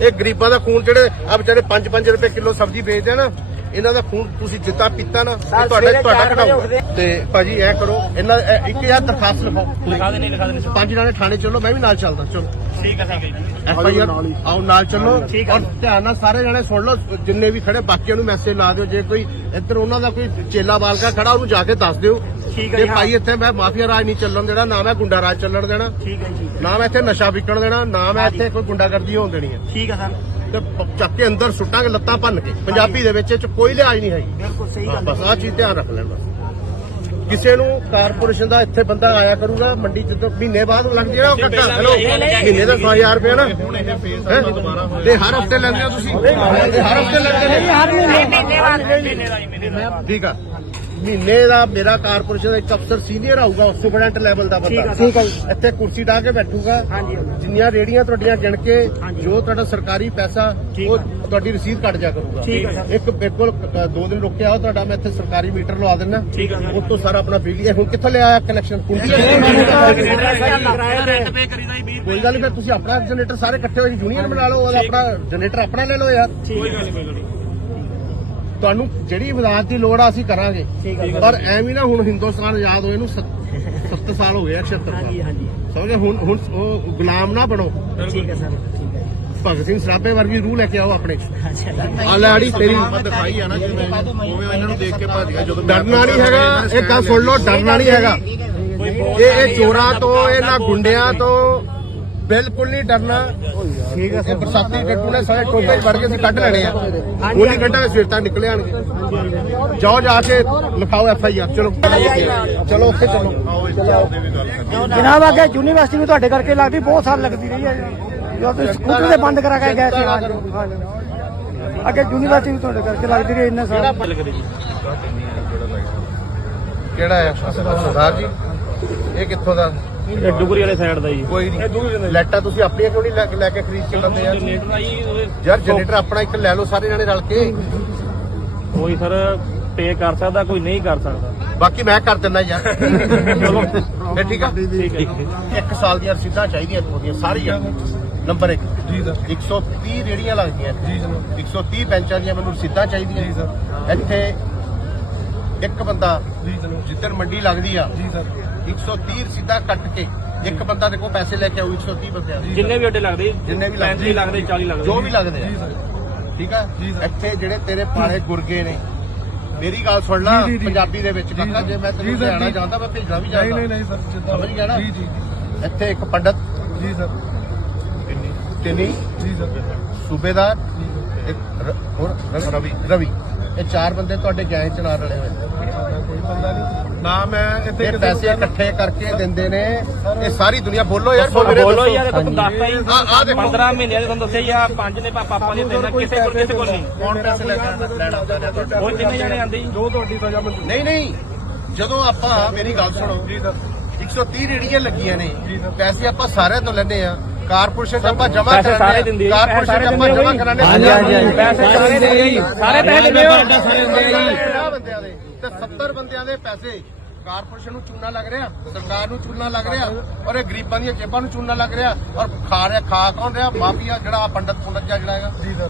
ਇਹ ਗਰੀਬਾਂ ਦਾ ਖੂਨ ਜਿਹੜੇ ਆ ਵਿਚਾਰੇ 5-5 ਰੁਪਏ ਕਿਲੋ ਸਬਜ਼ੀ ਵੇਚਦੇ ਆ ਨਾ ਇਹਨਾਂ ਦਾ ਖੂਨ ਤੁਸੀਂ ਜਿੱਤਾ ਪੀਤਾ ਨਾ ਇਹ ਤੁਹਾਡਾ ਤੁਹਾਡਾ
ਉੱਠਦੇ
ਤੇ ਭਾਜੀ ਐ ਕਰੋ ਇਹਨਾਂ ਇਹ ਇੱਕ ਯਾਰ ਦਰਖਾਸਤ ਲਿਖਾਓ।
ਲਿਖਾ ਦੇਣੇ ਲਿਖਾ ਦੇਣੇ
ਪੰਜ ਜਣੇ ਥਾਣੇ ਚੱਲੋ ਮੈਂ ਵੀ ਨਾਲ ਚੱਲਦਾ ਚਲੋ।
ਠੀਕ ਹੈ ਹੈ ਜੀ
ਐਫ ਆਈ ਆਰ ਆਓ ਨਾਲ ਚੱਲੋ। ਔਰ ਧਿਆਨ ਨਾਲ ਸਾਰੇ ਜਣੇ ਸੁਣ ਲਓ ਜਿੰਨੇ ਵੀ ਖੜੇ ਬਾਕੀਆਂ ਨੂੰ ਮੈਸੇਜ ਲਾ ਦਿਓ। ਜੇ ਕੋਈ ਇੱਧਰ ਉਹਨਾਂ ਦਾ ਕੋਈ ਚੇਲਾ ਬਾਲਕਾ ਖੜਾ ਉਹਨੂੰ ਜਾ ਕੇ ਦੱਸ ਦਿਓ।
ਠੀਕ ਹੈ ਜੀ, ਹਾਂ।
ਭਾਈ ਇੱਥੇ ਮੈਂ ਮਾਫੀਆ ਰਾਜ ਨਹੀਂ ਚੱਲਣ ਦੇਣਾ ਨਾ ਮੈਂ ਗੁੰਡਾ ਰਾਜ ਚੱਲਣ ਦੇਣਾ
ਠੀਕ ਹੈ ਜੀ
ਨਾ ਮੈਂ ਇੱਥੇ ਨਸ਼ਾ ਵਿਕਣ ਦੇਣਾ ਨਾ ਮੈਂ ਇੱਥੇ ਕੋਈ ਗੁੰਡਾਗਰਦੀ ਹੋਣ ਦੇਣੀ ਹੈ।
ਠੀਕ ਹੈ ਸਰ।
ਤੇ ਪ- ਚੱਕ ਕੇ ਅੰਦਰ ਸੁੱਟਾਂਗੇ ਲੱਤਾਂ ਭੰਨ ਕੇ। ਪੰਜਾਬੀ ਦੇ ਵਿੱਚ ਇਹ ਚ ਕੋਈ ਲਿਹਾਜ਼ ਨਹੀਂ ਹੈਗੀ।
ਬਿਲਕੁਲ ਸਹੀ
ਹਾਂ,
ਗੱਲ
ਬਸ ਆਹ ਚੀਜ਼ ਧਿਆਨ ਰੱਖ ਲੈਣ ਬਸ। ਕਿਸੇ ਨੂੰ ਕਾਰਪੋਰੇਸ਼ਨ ਦਾ ਇੱਥੇ ਬੰਦਾ ਆਇਆ ਕਰੂਗਾ ਮੰਡੀ ਚ ਤਾਂ ਮਹੀਨੇ ਬਾਅਦ ਲੱਗ ਜਾਏਗਾ ਉਹ ਕੱਟਾ ਹੈਲੋ ਮਹੀਨੇ ਦਾ 1000 ਰੁਪਏ ਨਾ। ਹੈਂ? ਤੇ ਹਰ ਹਫ਼ਤੇ ਲੈਂਦੇ ਹੋ ਤੁਸੀਂ? ਤੇ ਹਰ ਹਫ਼ਤੇ ਲੈਂਦੇ ਨੇ
ਮਹੀਨੇ ਬਾਅਦ ਮਹੀਨੇ। ਦਾ ਜੀ ਮਹੀਨੇ ਦਾ।
ਠੀਕ ਆ। ਮਹੀਨੇ ਦਾ ਮੇਰਾ ਕਾਰਪੋਰੇਸ਼ਨ ਦਾ ਇੱਕ ਅਫਸਰ ਸੀਨੀਅਰ ਆਊਗਾ ਸੁਪਰਡੈਂਟ ਲੈਵਲ ਦਾ ਬੰਦਾ।
ਠੀਕ ਹੈ
ਇੱਥੇ ਕੁਰਸੀ ਢਾ ਕੇ ਬੈਠੂਗਾ। ਜਿੰਨੀਆਂ ਰੇੜੀਆਂ ਤੁਹਾਡੀਆਂ ਗਿਣ ਕੇ ਜੋ ਤੁਹਾਡਾ ਸਰਕਾਰੀ ਪੈਸਾ ਉਹ ਤੁਹਾਡੀ ਰਸੀਦ ਕੱਟ ਜਾ ਕਰੂਗਾ।
ਠੀਕ ਹੈ ਸਰ।
ਇੱਕ ਬਿਲਕੁਲ ਦੋ ਦਿਨ ਰੁਕਿਆ ਆਓ ਤੁਹਾਡਾ ਮੈਂ ਇੱਥੇ ਸਰਕਾਰੀ ਮੀਟਰ ਲਵਾ
ਸਰ।
ਉਸ ਤੋਂ ਸਾਰਾ ਆਪਣਾ ਬਿਜਲੀ ਇਹ ਹੁਣ ਕਿੱਥੋਂ ਲਿਆ ਕਨੈਕਸ਼ਨ
ਰੈਂਟ ਪੇ ਕਰੀਦਾ ਜੀ 20
ਕੋਈ ਗੱਲ ਨਹੀਂ ਫਿਰ ਤੁਸੀਂ ਆਪਣਾ ਜਨਰੇਟਰ ਸਾਰੇ ਇਕੱਠੇ ਹੋਏ ਯੂਨੀਅਨ ਬਣਾ ਲਓ ਆਪਣਾ ਜਨਰੇਟਰ ਆਪਣਾ ਲੈ ਲਓ ਯਾਰ।
ਕੋਈ ਗੱਲ ਨਹੀਂ ਕੋਈ ਗੱਲ ਨਹੀਂ।
ਤੁਹਾਨੂੰ ਜਿਹੜੀ ਵਿਵਾਦ ਦੀ ਲੋੜ ਆ ਅਸੀਂ ਕਰਾਂਗੇ। ਪਰ ਐਵੇਂ ਨਾ ਹੁਣ ਹਿੰਦੁਸਤਾਨ ਆਜ਼ਾਦ ਹੋਏ ਨੂੰ 70 ਸਾਲ ਹੋ ਗਏ ਆ 76 ਸਾਲ।
ਹਾਂਜੀ ਹਾਂਜੀ।
ਸਮਝੇ? ਹੁਣ ਹੁਣ ਉਹ ਗੁਲਾਮ ਨਾ ਬਣੋ।
ਠੀਕ ਹੈ ਸਰ ਠੀਕ ਹੈ
ਭਗਤ ਸਿੰਘ ਸਰਾਭੇ ਵਰਗੀ ਰੂਹ ਲੈ ਕੇ ਆਓ ਆਪਣੇ।
ਅੱਛਾ।
ਆ ਲੈ ਆੜੀ ਤੇਰੀ
ਦਿਖਾਈ ਆ ਨਾ ਜਿਵੇਂ ਉਵੇਂ ਇਹਨਾਂ ਨੂੰ ਦੇਖ ਕੇ ਭੱਜ ਗਿਆ ਜਦੋਂ
ਡਰਨਾ ਨਹੀਂ ਹੈਗਾ। ਇਹ ਗੱਲ ਸੁਣ ਲਓ ਡਰਨਾ ਨਹੀਂ ਹੈਗਾ। ਇਹ ਇਹ ਚੋਰਾਂ ਤੋਂ ਇਹਨਾਂ ਗੁੰਡਿਆਂ ਤੋਂ ਬਿਲਕੁਲ ਨਹੀਂ ਡਰਨਾ। ਠੀਕ ਹੈ ਬਰਸਾਤੀ ਟੱਟੂ ਨੇ ਸਾਰੇ ਟੋਟੇ ਵੜ ਕੇ ਅਸੀਂ ਕੱਢ ਲੈਣੇ ਆ। ਨਹੀਂ ਕੱਢਾਂਗੇ ਸਵੇਰ ਤੱਕ ਨਿਕਲੇ ਆਣਗੇ ਜਾਓ ਜਾ ਕੇ ਲਿਖਾਓ ਐਫ ਆਈ ਆਰ। ਚਲੋ। ਚਲੋ ਉੱਥੇ ਚਲੋ।
ਜਨਾਬ ਅੱਗੇ ਯੂਨੀਵਰਸਿਟੀ ਵੀ ਤੁਹਾਡੇ ਕਰਕੇ ਲੱਗਦੀ ਬਹੁਤ ਸਾਲ ਲੱਗਦੀ ਰਹੀ ਹੈ। ਜਦੋਂ ਤੁਸੀਂ ਸਕੂਟਰ ਦੇ ਬੰਦ ਕਰਾ ਕੇ ਗਏ ਸੀ। ਅੱਗੇ ਯੂਨੀਵਰਸਿਟੀ ਵੀ ਤੁਹਾਡੇ ਕਰਕੇ ਲੱਗਦੀ ਰਹੀ ਇੰਨੇ ਸਾਲ।
ਕਿਹੜਾ ਹੈ? ਸਰਦਾਰ ਜੀ। ਇਹ ਕਿੱਥੋਂ ਦਾ?
ਇਹ ਡੁਗਰੀ ਵਾਲੇ ਸਾਈਡ ਦਾ ਜੀ।
ਕੋਈ ਨਹੀਂ। ਲੈਟਾਂ ਤੁਸੀਂ ਆਪਣੀਆਂ ਕਿਉਂ ਨਹੀਂ ਲੈ ਕੇ- ਲੈ ਕੇ ਖਰੀਦ ਕੇ ਲੰਦੇ ਆ?
ਜਨਰੇਟਰ ਆ ਜੀ ਉਹਦੇ
ਯਾਰ ਜਨਰੇਟਰ ਆਪਣਾ ਇੱਕ ਲੈ ਲਓ ਸਾਰੇ ਜਣੇ ਰਲ ਕੇ।
ਕੋਈ ਸਰ ਪੇ ਕਰ ਸਕਦਾ ਕੋਈ ਨਹੀਂ ਕਰ ਸਕਦਾ।
ਬਾਕੀ ਮੈਂ ਕਰ ਦਿੰਦਾ ਯਾਰ। ਚਲੋ। ਇਹ ਠੀਕ ਆ?
ਠੀਕ ਹੈ
ਇੱਕ ਸਾਲ ਦੀਆਂ ਰਸੀਦਾਂ ਚਾਹੀਦੀਆਂ ਇੱਥੋਂ ਦੀਆਂ ਸਾਰੀਆਂ। ਨੰਬਰ 1 ਜੀ ਸਰ। 130 ਰੇੜੀਆਂ ਲੱਗਦੀਆਂ। ਜੀ ਸਰ। 130 ਬੈਂਚਾਂ ਦੀਆਂ ਮੈਨੂੰ ਰਸੀਦਾਂ ਚਾਹੀਦੀਆਂ। ਜੀ ਸਰ। ਇੱਥੇ ਇੱਕ ਬੰਦਾ ਜੀ ਸਰ। ਜਿੱਦਣ ਮੰਡੀ ਲੱਗਦੀ ਆ। ਜੀ ਸਰ। 130 ਰਸੀਦਾਂ ਕੱਟ ਕੇ ਇੱਕ ਬੰਦਾ ਦੇਖੋ ਪੈਸੇ ਲੈ ਕੇ ਆਉ 130 ਬੰਦਿਆਂ ਦੇ।
ਜਿੰਨੇ ਵੀ ਅੱਡੇ ਲੱਗਦੇ
ਜਿੰਨੇ ਵੀ ਲੱਗਦੇ।
35 ਲੱਗਦੇ 40 ਲੱਗਦੇ।
ਜੋ ਵੀ ਲੱਗਦੇ ਆ। ਠੀਕ ਆ? ਇੱਥੇ ਜਿਹੜੇ ਤੇਰੇ ਪਾਲੇ ਗੁਰਗੇ ਨੇ ਮੇਰੀ ਗੱਲ ਸੁਣ ਲੈ ਪੰਜਾਬੀ ਦੇ ਵਿੱਚ। ਕਾਕਾ ਜੇ। ਮੈਂ ਤੈਨੂੰ ਲਿਆਣਾ ਚਾਹੁੰਦਾ ਮੈਂ ਭੇਜਣਾ ਵੀ ਚਾਹੁੰਦਾ ਨਹੀਂ ਨਹੀਂ ਸਰ ਜਿੱਦਾਂ ਸਮਝ ਗਿਆ ਨਾ? ਜੀ ਜੀ ਇੱਥੇ ਇੱਕ ਪੰਡਤ। ਜੀ ਸਰ। ਤਿੰਨੀ। ਜੀ ਸਰ। ਸੂਬੇਦਾਰ। ਇੱਕ ਹੋਰ ਰਵੀ। ਰਵੀ। ਇਹ ਚਾਰ ਬੰਦੇ ਤੁਹਾਡੇ ਗੈਂਗ ਚ ਨਾਲ ਰਲੇ ਹੋਏ ਬੰਦਾ ਨਹੀਂ। ਨਾ ਮੈਂ ਇੱਥੇ ਪੈਸੇ ਇਕੱਠੇ ਕਰਕੇ ਦਿੰਦੇ ਨੇ। ਇਹ ਸਾਰੀ ਦੁਨੀਆ ਬੋਲੋ ਯਾਰ ਬੋਲ।
ਯਾਰ ਤੁਹਾਨੂੰ ਦੱਸਤਾ ਜੀ
ਆ ਆ ਦੇਖੋ।
15 ਮਹੀਨਿਆਂ ਦੇ ਤੁਹਾਨੂੰ ਦੱਸਿਆ ਆ ਪੰਜ ਨੇ ਪਾ- ਪਾਪਾ ਦੇ ਤਿੰਨ ਕਿਸੇ ਕੋਲ ਕਿਸੇ ਕੋਲ ਨਹੀਂ।
ਕੌਣ ਪੈਸੇ ਲੈਣ ਨੇ ਤੁਹਾਡੇ
ਉਹ ਜਿੰਨੇ ਜਾਣੇ ਆਂਦੇ ਜੀ?
ਤੁਹਾਡੀ ਸਜ਼ਾ ਮਨਜ਼ੂਰ
ਨਹੀਂ ਨਹੀਂ। ਜਦੋਂ ਆਪਾਂ ਮੇਰੀ ਗੱਲ ਸੁਣੋ। ਜੀ ਸਰ। 130 ਰੇੜੀਆਂ ਲੱਗੀਆਂ ਨੇ। ਪੈਸੇ ਆਪਾਂ ਸਾਰਿਆਂ ਤੋਂ ਲੈਂਦੇ ਆ। ਕਾਰਪੋਰੇਸ਼ਨ
ਸਾਰੇ ਦਿੰਦੇ ਆ,
ਕਾਰਪੋਰੇਸ਼ਨ ਜਮ੍ਹਾਂ
ਆ।
ਕਰਾਣੇ
ਹਾਂਜੀ, ਹਾਂਜੀ। ਪੈਸੇ ਸਾਰੇ ਦਿੰਦੇ ਸਾਰੇ ਪੈਸੇ ਦਿੰਦੇ ਹੋ।
ਤੇ 70 ਬੰਦਿਆਂ ਦੇ ਪੈਸੇ ਕਾਰਪੋਰੇਸ਼ਨ ਨੂੰ ਚੂਨਾ ਲੱਗ ਰਿਹਾ ਸਰਕਾਰ ਨੂੰ ਚੂਨਾ ਲੱਗ ਰਿਹਾ ਔਰ ਇਹ ਗਰੀਬਾਂ ਦੀਆਂ ਜੇਬਾਂ ਨੂੰ ਚੂਨਾ ਲੱਗ ਰਿਹਾ ਔਰ ਖਾ ਰਿਹਾ ਖਾ ਕੌਣ ਰਿਹਾ? ਮਾਫੀਆ ਜਿਹੜਾ ਪੰਡਤ ਪੁੰਡਤ ਜਿਹਾ ਜਿਹੜਾ ਹੈਗਾ।
ਜੀ ਸਰ।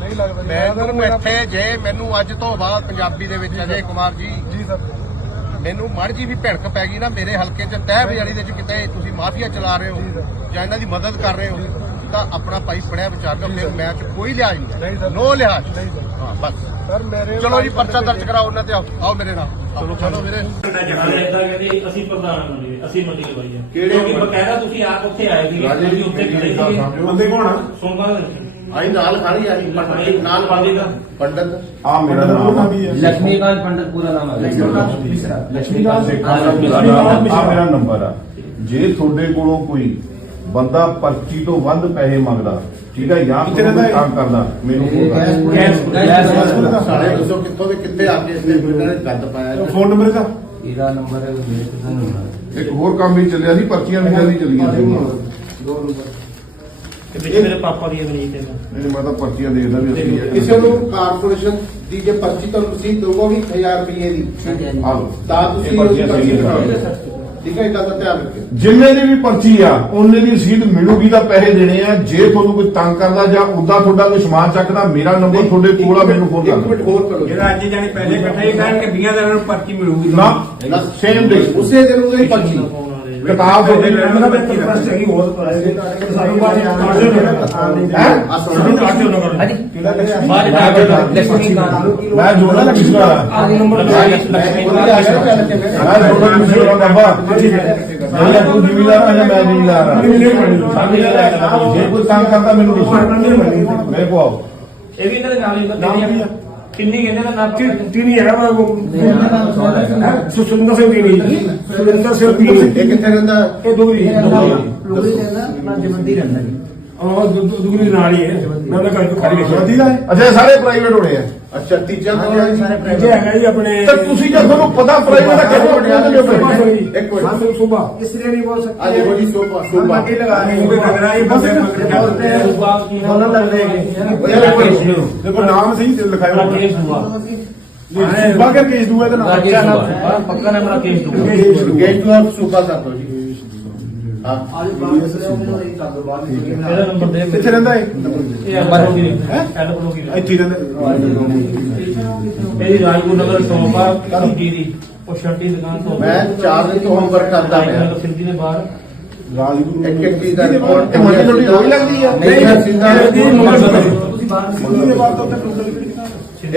ਨਹੀਂ ਲੱਗਦਾ
ਮੈਨੂੰ ਇੱਥੇ ਜੇ ਮੈਨੂੰ ਅੱਜ ਤੋਂ ਬਾਅਦ ਪੰਜਾਬੀ ਦੇ ਵਿੱਚ ਅਜੇ ਕੁਮਾਰ ਜੀ
ਜੀ ਸਰ।
ਮੈਨੂੰ ਮੜ ਜੀ ਵੀ ਭਿੜਕ ਪੈ ਗਈ ਨਾ ਮੇਰੇ ਹਲਕੇ 'ਚ ਤਹਿ ਬਜਾਰੀ ਦੇ ਵਿੱਚ ਕਿਤੇ ਤੁਸੀਂ ਮਾਫੀਆ ਚਲਾ ਰਹੇ ਹੋ ਜਾਂ ਇਹਨਾਂ ਦੀ ਮਦਦ ਕਰ ਰਹੇ ਹੋ ਤਾਂ ਆਪਣਾ ਭਾਈ ਪੜਿਆ ਵਿਚਾਰ ਲਓ ਫਿਰ ਮੈਚ ਕੋਈ ਲਿਹਾਜ਼
ਨਹੀਂ।
ਨੋ ਲਿਹਾਜ਼। ਚਲੋ ਜੀ ਪਰਚਾ ਦਰਜ ਕਰਾਓ ਉਹਨਾਂ ਤੇ ਆਓ ਆਓ ਮੇਰੇ ਨਾਲ। ਚਲੋ ਚਲੋ ਵੀਰੇ ਇਦਾਂ ਕਹਿੰਦੇ
ਪੰਡਤ
ਪੰਡਿਤ
ਪੂਰਾ ਨਾਮ
ਹੈ ਲక్ష్ਮੀਕਾਂਤ
ਲక్ష్ਮੀਕਾਂਤ ਆ। ਮੇਰਾ ਨੰਬਰ ਆ। ਜੇ ਤੁਹਾਡੇ ਕੋਲੋਂ ਕੋਈ ਬੰਦਾ ਪਰਚੀ ਤੋਂ ਵੱਧ ਪੈਸੇ ਮੰਗਦਾ ਠੀਕ ਹੈ ਜਾਂ ਕੋਈ ਕੰਮ ਕਰਦਾ ਮੈਨੂੰ ਫੋਨ ਕਰਦਾ
ਸਾਰੇ ਕਿੱਥੋਂ ਦੇ ਕਿੱਥੇ ਆ ਕੇ ਇਸਨੇ ਇਹਨਾਂ ਨੇ ਗੱਦ ਪਾਇਆ
ਫੋਨ ਨੰਬਰ ਦਾ
ਇਹਦਾ ਨੰਬਰ ਮੇਰੇ ਕੋਲ ਨਹੀਂ
ਇੱਕ ਹੋਰ ਕੰਮ ਵੀ ਚੱਲਿਆ ਸੀ ਪਰਚੀਆਂ ਵੀ ਜਲਦੀ ਚੱਲੀਆਂ ਸੀ।
ਦੋ ਨੰਬਰ। ਮੇਰੇ ਪਾਪਾ ਦੀ ਅਗਲੀ ਤੇ
ਨਹੀਂ ਮੈਂ ਤਾਂ ਪਰਚੀਆਂ ਦੇਖਦਾ ਵੀ ਅਸੀਂ
ਕਿਸੇ ਨੂੰ ਦੀ ਜੇ ਪਰਚੀ ਤੁਹਾਨੂੰ ਤੁਸੀਂ ਦੋਗੋ ਵੀ 1000 ਰੁਪਏ ਦੀ
ਠੀਕ ਹੈ ਜੀ
ਤਾਂ ਤੁਸੀਂ
ਪਰਚੀਆਂ ਸਹੀ
ਕਰਾਓ ਠੀਕ ਹੈ ਇਹ ਗੱਲ ਦਾ ਧਿਆਨ ਰੱਖਿਓ।
ਜਿੰਨੇ ਦੀ ਵੀ ਪਰਚੀ ਆ ਉਹਨੇ ਦੀ ਰਸੀਦ ਮਿਲੂਗੀ ਤਾਂ ਪੈਸੇ ਦੇਣੇ ਆ। ਜੇ ਤੁਹਾਨੂੰ ਕੋਈ ਤੰਗ ਕਰਦਾ ਜਾਂ ਉਦਾਂ ਤੁਹਾਡਾ ਕੋਈ ਸਮਾਨ ਚੱਕਦਾ ਮੇਰਾ ਨੰਬਰ ਤੁਹਾਡੇ ਕੋਲ ਆ ਮੈਨੂੰ ਫੋਨ
ਇੱਕ
ਕਰ
ਮਿੰਟ ਹੋਰ ਕਰੋ।
ਜਿਹੜਾ ਅੱਜ ਜਾਨੀ ਪੈਸੇ ਇਕੱਠੇ ਕਰਕੇ 20 ਦਿਨਾਂ ਨੂੰ ਪਰਚੀ ਮਿਲੂਗੀ
ਨਾ ਸੇਮ ਡੇ
ਉਸੇ ਦਿਨ ਉਹਦੀ ਪਰਚੀ।
ਕਿਤਾਬ ਹੋ
ਗਈ ਉਹਨਾਂ ਦਾ ਇੰਟਰਸਟ ਹੈਗੀ ਹੋਰ ਤਾਂ ਹੈ ਜੀ ਸਾਨੂੰ ਬਾਅਦ ਵਿੱਚ ਕਾਟੋ ਨਾ
ਹੈ?
ਸਾਨੂੰ ਕਾਟੋ
ਨਾ ਕਰੋ ਹਾਂਜੀ।
ਬਾਅਦ ਵਿੱਚ ਕਾਟੋ ਲక్ష్ਮੀ ਕਾਂਤ ਮੈਂ ਜੋੜਨਾ ਲక్ష్ਮੀ
ਕਾਂਤ ਆਦੀ ਨੰਬਰ 22 ਲక్ష్ਮੀ ਕਾਂਤ
ਮੈਂ ਜੋੜਨਾ ਲక్ష్ਮੀ ਕਾਂਤ ਬਾਬਾ ਠੀਕ ਹੈ ਜੇ ਤੂੰ ਜਿਵੇਂ ਲਾ ਰਿਹਾ ਮੈਂ ਜਿਵੇਂ ਲਾ ਰਿਹਾ ਜੇ ਕੋਈ ਕੰਮ ਕਰਦਾ ਮੈਨੂੰ ਦੱਸੋ। ਮੇਰੇ ਕੋ ਆਓ।
ਇਹ ਵੀ ਇਹਨਾਂ ਦੇ ਨਾਲ ਹੀ ਹੁੰਦਾ ਕਿੰਨੀ ਕਹਿੰਦੇ ਨਾ ਨਾ
ਨਹੀਂ ਹੈਗਾ ਉਹ ਸੁਸੁੰਦਰ ਸਿੰਘ ਦੀ ਨਹੀਂ ਸੁਰਿੰਦਰ ਸਿੰਘ
ਇਹ ਕਿੱਥੇ ਰਹਿੰਦਾ?
ਇਹ ਦੋਗਰੀ
ਦੋਗਰੀ ਨਾ ਜਮੰਦੀ ਰਹਿੰਦਾ ਜੀ।
ਉਹ ਦੋਗਰੀ ਨਾਲ ਹੀ ਹੈ। ਮੈਂ ਤਾਂ ਕਰਕੇ ਖਾਲੀ ਲਿਖਿਆ
ਅੱਛਾ ਸਾਰੇ ਪ੍ਰਾਈਵੇਟ ਹੋਣੇ ਆ।
ਅੱਛਾ ਤੀਜਾ ਕੌਣ ਹੈ ਸਾਰੇ
ਪ੍ਰਾਈਵੇਟ ਹੈਗਾ ਜੀ ਆਪਣੇ
ਤਾਂ ਤੁਸੀਂ ਜੇ ਤੁਹਾਨੂੰ ਪਤਾ ਪ੍ਰਾਈਵੇਟ ਦਾ ਕਿਹੜਾ ਬਣਿਆ ਤੇ ਪ੍ਰਾਈਵੇਟ
ਇੱਕ ਮਿੰਟ।
ਸਾਨੂੰ ਸੁਬਾ
ਇਸ ਲਈ ਨਹੀਂ ਬੋਲ ਸਕਦੇ।
ਆ ਦੇਖੋ ਜੀ ਸੁਬਾ ਸੁਬਾ
ਅੱਗੇ ਲਗਾ ਰਹੇ ਹੋ। ਲੱਗਣਾ ਇਹ ਬੰਦੇ
ਮੰਗਦੇ ਸੁਬਾ ਕੀ ਬੋਲਣ ਲੱਗਦੇ ਹੈਗੇ
ਦੇਖੋ ਨਾਮ ਸਹੀ ਲਿਖਾਇਆ
ਹੋਇਆ। ਸੁਬਾ
ਸੁਬਾ ਕਰਕੇ ਕੇਸ ਦੂਆ ਦਾ ਨਾਮ?
ਪੱਕਾ ਨਾਮ ਪੱਕਾ ਨਾਮ ਮੇਰਾ ਕੇਸ ਦੂਆ
ਕੇਸ ਦੂਆ ਸੁਬਾ ਕਰ ਦੋ ਜੀ। ਹਾਂ
ਇਹਦਾ ਨੰਬਰ ਦੇ
ਕਿੱਥੇ ਰਹਿੰਦਾ। ਹੈ?
ਇਹ ਐਡ ਬਲੋਗੀ ਹੈ ਐਡ ਬਲੋਗੀ
ਇੱਥੇ ਰਹਿੰਦਾ?
ਇਹਦੀ ਰਾਜਪੁਰ ਨਗਰ ਸ਼ੋਪ ਆ ਜੀ ਦੀ ਉਹ ਸ਼ਰਟੀ ਦੁਕਾਨ ਤੋਂ।
ਮੈਂ ਚਾਰ ਦਿਨ ਤੋਂ ਹੋਮਵਰਕ ਕਰਦਾ ਪਿਆ।
ਸਿੰਧੀ ਦੇ ਬਾਹਰ।
ਰਾਜਗੁਰੂ
ਇੱਕ ਇੱਕ ਚੀਜ਼ ਦਾ ਰਿਪੋਰਟ
ਇਹ ਮੰਡੀ ਤੁਹਾਡੀ ਰੋਜ਼ ਲੱਗਦੀ ਆ।
ਨਹੀਂ ਸਿੰਦਾ
ਤੁਸੀਂ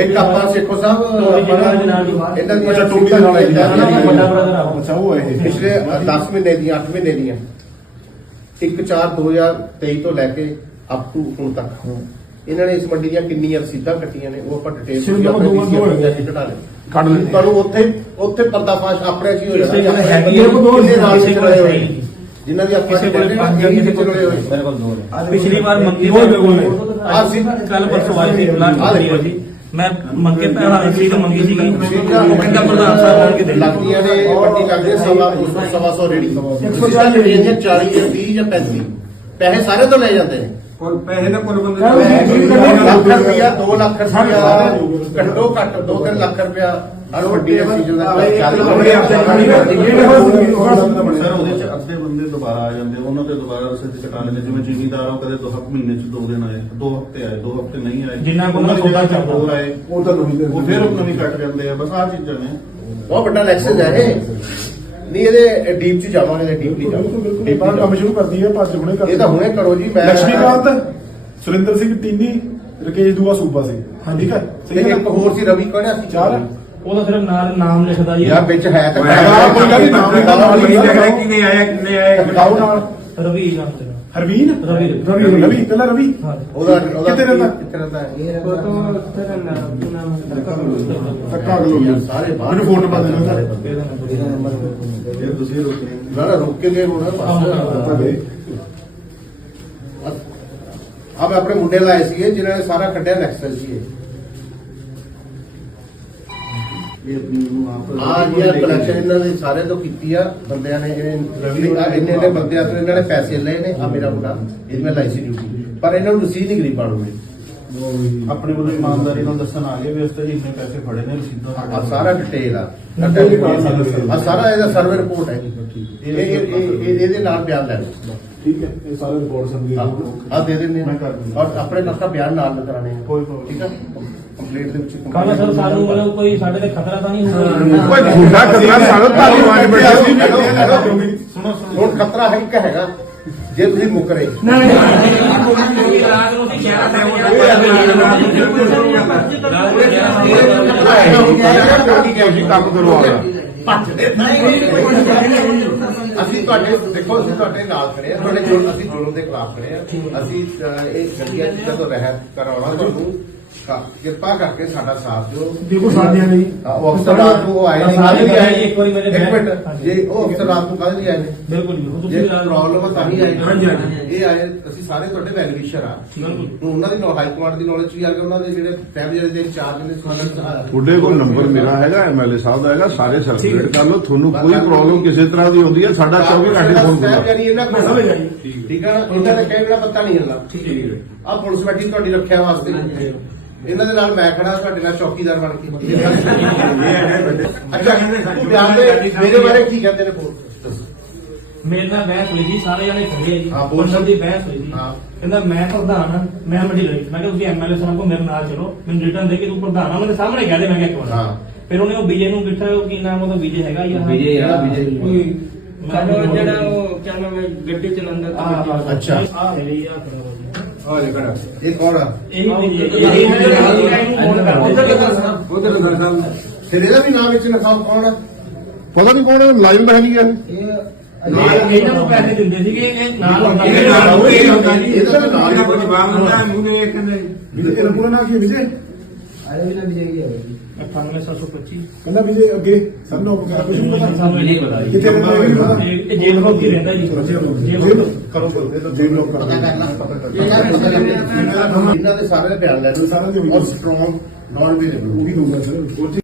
ਇੱਕ ਆਪਾਂ ਸੇਖੋ ਸਾਹਿਬ ਆਪਾਂ ਨਾ ਇਹਨਾਂ ਦੀਆਂ
ਅੱਛਾ, ਟੋਪੀ ਦੇ ਨਾਲ ਆਈ।
ਵੱਡਾ ਬ੍ਰਦਰ ਆ ਉਹ।
ਅੱਛਾ ਉਹ ਹੈ ਇਹ।
ਪਿਛਲੇ 10 ਮਹੀਨੇ ਦੀਆਂ 8 ਮਹੀਨੇ ਦੀਆਂ। 1/4/2023 ਤੋਂ ਲੈ ਕੇ ਅਪ ਟੂ ਹੁਣ ਤੱਕ ਇਹਨਾਂ ਨੇ ਇਸ ਮੰਡੀ ਦੀਆਂ ਕਿੰਨੀਆਂ ਰਸੀਦਾਂ ਕੱਟੀਆਂ ਨੇ ਉਹ ਆਪਾਂ ਡਿਟੇਲ
ਦੋ ਵਾਰ ਦੋ ਹੋਏ।
ਕਢਾ ਲੈ
ਕੱਢ ਲੈ
ਤੁਹਾਨੂੰ ਉੱਥੇ ਉੱਥੇ ਪਰਦਾਫਾਸ਼ ਆਪਣੇ ਚ ਹੀ ਜਾਣਾ
ਹੈਗੀ ਹੈ,
ਕਿੰਨੇ
ਕੋਈ
ਕਿਸੇ ਨਾਲ
ਨਹੀਂ।
ਜਿਨ੍ਹਾਂ ਦੀ ਆਪਾਂ
ਕਿਸੇ ਕੋਲ ਪੰਜ ਹੈ, ਕਿਸੇ ਕੋਲ
ਮੇਰੇ ਕੋਲ ਦੋ ਨੇ
ਪਿਛਲੀ ਵਾਰ ਮੰਗੇ
ਦੋ ਨੇ।
ਆਹ ਸੀ
ਕੱਲ ਪਰਸੋਂ ਆਈ ਸੀ ਪਲਾਟ
ਆਹ
ਕਰੀ ਹੋਈ ਸੀ ਮੈਂ ਮੰਗੇ ਪੈਸਾ ਸੀ ਤਾਂ ਮੰਗੀ ਸੀਗੀ। ਕਹਿੰਦਾ ਪ੍ਰਧਾਨ ਸਾਹਿਬ ਆਣ ਕੇ ਦੇ
ਲੱਗਦੀਆਂ ਨੇ ਵੱਡੀ ਲੱਗਦੀ ਹੈ ਸਵਾ ਦੋ ਸੌ, ਸਵਾ ਸੌ ਰੇੜੀ। 140 ਰੇੜੀ ਜਾਂ 40 ਜਾਂ 30 ਜਾਂ 35 ਪੈਸੇ ਸਾਰੇ ਤੋਂ ਲੈ ਜਾਂਦੇ। ਨੇ
ਕੋਲ ਪੈਸੇ ਦਾ ਕੋਲ ਬੰਦੇ
ਲੱਖ ਰੁਪਇਆ 2 ਲੱਖ ਰੁਪਇਆ ਘੱਟੋ ਘੱਟ 2-3 ਲੱਖ ਰੁਪਇਆ ਹਰ ਵੱਡੀ ਸੀਜ਼ਨ ਦਾ
ਸਰ ਉਹਦੇ ਚ ਅੱਧੇ ਬੰਦੇ ਦੁਬਾਰਾ ਆ ਜਾਂਦੇ ਉਹਨਾਂ ਤੇ ਦੁਬਾਰਾ ਰਸੀਦ ਕਟਾ ਲੈਂਦੇ ਜਿਵੇਂ ਜ਼ਿਮੀਦਾਰ ਉਹ ਕਦੇ ਦੋ ਹਫ਼ਤੇ ਮਹੀਨੇ ਚ ਦੋ ਦਿਨ ਆਏ ਦੋ ਹਫ਼ਤੇ ਆਏ ਦੋ ਹਫ਼ਤੇ ਨਹੀਂ ਆਏ।
ਜਿੰਨਾ ਕੋਲ
ਉਹਨਾਂ ਦੀ
ਸੌਦਾ
ਜਗ੍ਹਾ
ਚੱਲਦਾ।
ਹੋਰ ਆਏ।
ਉਹ ਤਾਂ ਨਹੀਂ
ਉਹ ਫਿਰ ਉਹ ਨਵੀਂ ਕੱਟ ਜਾਂਦੇ ਆ। ਬਸ ਆਹ ਚੀਜ਼ਾਂ ਨੇ।
ਬਹੁਤ ਵੱਡਾ ਲੈਕਸ਼ਨ ਹੈ ਇਹ। ਨਹੀਂ ਇਹਦੇ ਡੀਪ ਚ ਜਾਵਾਂਗੇ ਤੇ ਡੀਪਲੀ ਜਾਵਾਂਗੇ। Deep
ਬਾਹਰ
ਚ
ਕੰਮ ਸ਼ੁਰੂ ਕਰਦੀ ਹੈ ਭੱਜ ਹੁਣੇ ਕਰ
ਇਹ ਤਾਂ ਹੁਣੇ ਕਰੋ ਜੀ ਮੈਂ
ਲక్ష్ਮੀਕਾਂਤ ਸੁਰਿੰਦਰ ਸਿੰਘ ਟੀਨੀ ਰਕੇਸ਼ ਦੂਆ ਸੂਬਾ ਸਿੰਘ ਹਾਂ ਠੀਕ ਹੈ
ਤੇ
ਸਹੀ ਹੈ
ਇੱਕ ਹੋਰ ਸੀ ਰਵੀ ਕੋਣਿਆ ਸੀ?
ਚਾਰ
ਉਹ ਤਾਂ ਸਿਰਫ ਨਾਲ ਨਾਮ ਲਿਖਦਾ ਜੀ
ਯਾਰ ਵਿੱਚ ਹੈ ਤਾਂ
ਕੋਈ ਨਾਮ ਲਿਖਾ ਨਾਲ ਹੀ ਲਿਖਾ।
ਕਿਨੇ ਆਇਆ ਕਿਨੇ ਆਇਆ
ਬਤਾਓ ਨਾਲ।
ਰਵੀ ਨਾਮ ਤੇ।
ਹਰਵੀਨ?
ਰਵੀ।
ਰਵੀ ਰਵੀ। ਕੱਲਾ ਰਵੀ।
ਹਾਂ।
ਉਹਦਾ ਉਹਦਾ
ਕਿੱਥੇ ਰਹਿੰਦਾ?
ਕਿੱਥੇ ਰਹਿੰਦਾ? ਹੈ
ਸੱਕਾ ਗਲੋ
ਸਾਰੇ ਬਾਹਰ
ਮੈਨੂੰ ਫੋਨ ਨੰਬਰ ਦੇ ਦਿਓ
ਸਾਰੇ।
ਇਹ ਤੁਸੀਂ ਰੋਕੇ
ਨਾ ਨਾ ਰੁਕ ਕੇ ਗਏ ਹੋਣਾ ਬਸ। ਆ ਮੈਂ ਆਪਣੇ ਮੁੰਡੇ ਲਾਏ ਸੀਗੇ ਜਿਨ੍ਹਾਂ ਨੇ ਸਾਰਾ ਕੱਢਿਆ ਨੈਕਸਲ ਸੀ ਇਹ
ਆਪਣੀ ਨੂੰ ਆਪ
ਆ ਜੀ ਆ ਕਲੈਕਸ਼ਨ ਇਹਨਾਂ ਨੇ ਸਾਰੇ ਤੋਂ ਕੀਤੀ ਆ ਬੰਦਿਆਂ ਨੇ ਰਵੀ ਆ ਇੰਨੇ ਇੰਨੇ ਬੰਦਿਆਂ ਤੋਂ ਇਹਨਾਂ ਨੇ ਪੈਸੇ ਲਏ ਨੇ ਆ ਮੇਰਾ ਮੁੰਡਾ ਇਹ ਮੈਂ ਲਾਈ ਸੀ ਡਿਊਟੀ ਪਰ ਇਹਨਾਂ ਨੂੰ ਰਸੀਦ ਨਹੀਂ ਨੂੰ। ਮਿਲੀ।
ਆਪਣੇ ਵੱਲੋਂ ਇਮਾਨਦਾਰੀ ਨਾਲ ਦੱਸਣ ਆ ਗਏ ਵੀ ਇਸ ਤੇ ਇੰਨੇ ਪੈਸੇ ਫੜੇ ਨੇ ਰਸੀਦਾਂ
ਆ ਸਾਰਾ ਡਿਟੇਲ ਆ। ਆ ਸਾਰਾ ਇਹਦਾ ਸਰਵੇ ਰਿਪੋਰਟ ਹੈ। ਇਹ ਇਹ ਇਹ- ਇਹ- ਇਹਦੇ ਨਾਲ ਬਿਆਨ ਲੈ ਲਓ
ਠੀਕ ਹੈ ਇਹ ਸਾਰੇ ਰਿਕਾਰਡ ਸਮਝੇ
ਆ ਦੇ ਦਿੰਦੇ
ਮੈਂ ਕਰ ਦਿੰਦਾ।
ਔਰ ਆਪਣੇ ਕਾਕਾ ਬਿਆਨ ਨਾਲ ਕਰਾਣੇ
ਕੋਈ
ਠੀਕ ਆ? ਕੰਪਲੀਟ ਦੇ ਵਿੱਚ
ਕੱਲ ਸਰ ਸਾਨੂੰ ਮਤਲਬ ਕੋਈ ਸਾਡੇ ਤੇ ਖਤਰਾ ਤਾਂ ਨਹੀਂ ਹੋਊਗਾ?
ਕੋਈ ਝੂਠਾ ਕਦਰਾ ਸਾਨੂੰ ਧਾਲੀਵਾਲ ਬੈਠੇ
ਸੁਣੋ ਸੁਣੋ। ਹੁਣ ਖਤਰਾ ਹੈ ਕਿ ਹੈਗਾ ਜੇ ਤੁਸੀਂ ਮੁੱਕਰੇ
ਕਿਉਂਕਿ ਰਾਤ ਨੂੰ ਅਸੀਂ ਸ਼ਹਿਰਾਂ
ਕੰਮ ਕਰਵਾਉਣਾ
ਅਸੀਂ ਤੁਹਾਡੇ ਦੇਖੋ ਅਸੀਂ ਤੁਹਾਡੇ ਨਾਲ ਖੜੇ ਆ ਤੁਹਾਡੇ ਜੁਰਮ ਅਸੀਂ ਜੁਰਮ ਦੇ ਖਿਲਾਫ ਖੜੇ ਆ ਅਸੀਂ ਇਹ ਗੰਦੀਆਂ ਚੀਜ਼ਾਂ ਤੋਂ ਰਹਿਤ ਕਰਾਉਣਾ ਤੁਹਾਨੂੰ ਕਿਰਪਾ ਕਰਕੇ ਸਾਡਾ ਸਾਥ ਦਿਓ।
ਦੇਖੋ ਸਾਥੀਆਂ ਲਈ
ਹਾਂ, ਉਹ ਅਫਸਰ ਰਾਤ ਨੂੰ ਉਹ ਆਏ ਨੇ
ਸਾਰੇ
ਕਾਹਦੇ ਲਈ ਆਏ?
ਇੱਕ ਵਾਰੀ ਮੇਰੇ
ਇੱਕ
ਬੈਠ-
ਮਿੰਟ
ਹਾਂਜੀ।
ਜੇ ਉਹ ਅਫਸਰ ਰਾਤ ਨੂੰ ਕਾਹਦੇ ਲਈ ਆਏ ਨੇ।
ਬਿਲਕੁਲ ਜੀ ਉਹ
ਜੇ
ਤੁਸੀਂ
ਪ੍ਰੋਬਲਮ ਹੈ ਤਾਂ ਹੀ ਆਏ।
ਹਾਂਜੀ, ਹਾਂਜੀ।
ਇਹ ਆਏ ਅਸੀਂ ਸਾਰੇ ਤੁਹਾਡੇ ਵੈਲਿਊਸ਼ਨ ਆ।
ਬਿਲਕੁਲ।
ਹੁਣ ਉਹਨਾਂ ਦੀ ਹਾਈ ਕਮਾਂਡ ਦੀ ਨੌਲੇਜ ਵੀ ਆ ਕਿ ਉਹਨਾਂ ਦੇ ਜਿਹੜੇ ਫੈਮਿਲੀ ਦੇ ਚਾਰ ਨੇ ਸਵਾਲਾਂ
ਤੁਹਾਡੇ ਕੋਲ ਨੰਬਰ ਮੇਰਾ ਹੈਗਾ ਐਮਐਲਏ ਸਾਹਿਬ ਦਾ ਹੈਗਾ ਸਾਰੇ ਸਰਕੂਲੇਟ ਕਰ ਲਓ। ਤੁਹਾਨੂੰ ਕੋਈ ਪ੍ਰੋਬਲਮ ਕਿਸੇ ਤਰ੍ਹਾਂ ਦੀ ਹੁੰਦੀ ਹੈ ਸਾਡਾ 24 ਘੰਟੇ ਫੋਨ ਕਰੋ
ਯਾਨੀ ਇਹਨਾਂ ਕੋਲ। ਸਮਝ ਆਈ ਠੀਕ ਹੈ ਨਾ? ਇਹਨਾਂ ਨੇ ਕਹਿ ਜਿਹੜਾ ਪਤਾ ਨਹੀਂ ਹਿਲਣਾ ਠੀਕ ਹੈ ਆ ਪੁਲਿਸ ਬੈਠੀ ਤੁਹਾਡੀ ਰੱਖਿਆ ਵਾਸਤੇ। ਇਹਨਾਂ ਦੇ ਨਾਲ ਮੈਂ ਖੜਾ ਤੁਹਾਡੇ ਨਾਲ ਚੌਕੀਦਾਰ ਬਣ ਕੇ ਅੱਛਾ ਤੂੰ ਬਿਆਨ ਦੇ ਮੇਰੇ ਬਾਰੇ ਕੀ ਕਹਿੰਦੇ ਨੇ ਬੋਲ ਦੱਸੋ।
ਮੇਰੇ ਨਾਲ ਬਹਿਸ ਹੋਈ ਸੀ ਸਾਰੇ ਜਣੇ ਖੜੇ ਆ ਜੀ
ਹਾਂ, ਬੋਲ
ਪੰਡਤ ਦੀ ਬਹਿਸ ਹੋਈ ਸੀ
ਹਾਂ।
ਕਹਿੰਦਾ ਮੈਂ ਪ੍ਰਧਾਨ ਹਾਂ ਮੈਂ ਮੰਡੀ ਲਈ ਮੈਂ ਕਿਹਾ ਤੁਸੀਂ ਐਮਐਲਏ ਸਾਹਿਬ ਕੋ ਮੇਰੇ ਨਾਲ ਚਲੋ ਮੈਨੂੰ ਰਿਟਰਨ ਦੇ ਕੇ ਤੂੰ ਪ੍ਰਧਾਨ ਆ ਮੇਰੇ ਸਾਹਮਣੇ ਕਹਿ ਦੇ ਮੈਂ ਕਿਹਾ ਇੱਕ ਵਾਰ
ਹਾਂ।
ਫਿਰ ਉਹਨੇ ਉਹ ਵਿਜੇ ਨੂੰ ਬਿਠਾ ਉਹ ਕੀ ਨਾਮ ਉਹਦਾ ਵਿਜੇ ਹੈਗਾ ਯਾਰ
ਵਿਜੇ ਆ,
ਵਿਜੇ।
ਕੋਈ
ਸਾਨੂੰ ਜਿਹੜਾ ਉਹ ਕਿਆ ਨਾਮ ਹੈ ਗੱਡੀ ਚਲਾਉਂਦਾ ਤਾਂ
ਅੱਛਾ।
ਆ ਜੀ ਆ ਖੜਾ ਹੋ ਜੀ
ਹਾਂ ਲਿਖਣਾ ਇਹ ਕੌਣ ਆ
ਇਹ
ਉਧਰ ਫਿਰ ਇਹਦਾ ਵੀ ਨਾਮ ਵਿੱਚ ਕੌਣ ਆ
ਪਤਾ ਨਹੀਂ ਕੌਣ ਲਾਈਵ ਤਾਂ ਹੈ ਨਹੀਂ
ਇਹ ਇਹਨਾਂ ਨੂੰ ਪੈਸੇ ਦਿੰਦੇ ਸੀਗੇ ਇਹ ਨਾਲ ਹੁੰਦਾ।
ਇਹਦੇ ਨਾਲ ਉਹ ਇਹ ਹੁੰਦਾ ਜੀ ਇਹਦਾ ਨਾਮ ਹੀ ਕੋਈ
ਵਿਜੇ ਇਹ ਪੂਰਾ ਨਾਮ ਕੀ ਹੈ ਵਿਜੇ
ਆਏ ਵੀ ਨਾ ਵਿਜੇ ਕੀ ਹੈ
98725
ਕਹਿੰਦਾ ਵਿਜੇ ਅੱਗੇ ਸਭ ਨੂੰ ਆਪਣਾ ਕੁਝ ਨਹੀਂ ਪਤਾ।
ਸਾਨੂੰ ਨਹੀਂ ਪਤਾ ਜੀ।
ਕਿੱਥੇ ਰਹਿੰਦਾ ਇਹ ਵੀ ਨਹੀਂ ਪਤਾ।
ਇਹ ਇਹ ਜੇਲ੍ਹ ਰੋਕੀ ਰਹਿੰਦਾ ਜੀ। ਜੇਲ੍ਹ
ਕਰੋ ਕਰੋ ਇਹ ਤਾਂ
ਜੇਲ੍ਹ ਲੋਕ
ਪਤਾ ਕਰਨਾ। ਪਤਾ ਕਰਨਾ। ਇਹਨਾਂ ਦੇ ਸਾਰੇ ਦੇ ਬਿਆਨ ਲੈ ਲਓ।
ਹੋਈ।
ਔਰ ਸਟਰੋਂਗ ਨਾਨ ਵੀ
ਉਹ ਵੀ ਦਊਗਾ। ਸਰ